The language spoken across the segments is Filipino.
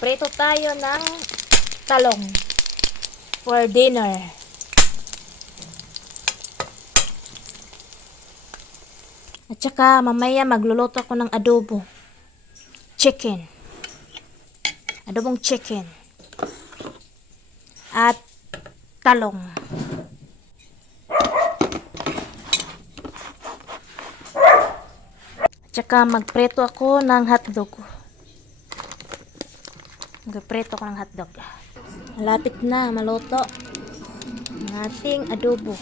Magprito tayo ng talong for dinner. At saka mamaya magluluto ako ng adobo. Chicken. Adobong chicken. At talong. At saka magprito ako ng hotdog. Magprito ako ng hotdog. Malapit na maluto ang ating adobo.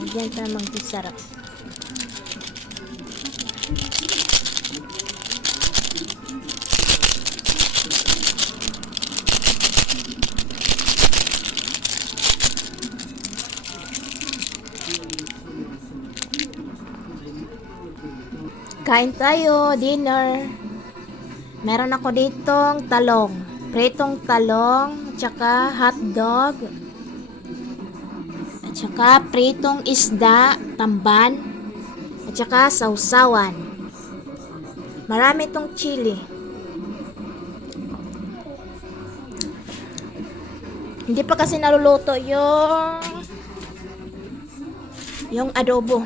Lagyan pa ng sarap. Kain tayo, dinner. Meron ako ditong talong. Pritong talong, at saka hotdog. At saka pritong isda, tamban. At saka sausawan. Marami itong chili. Hindi pa kasi naluluto yung adobo.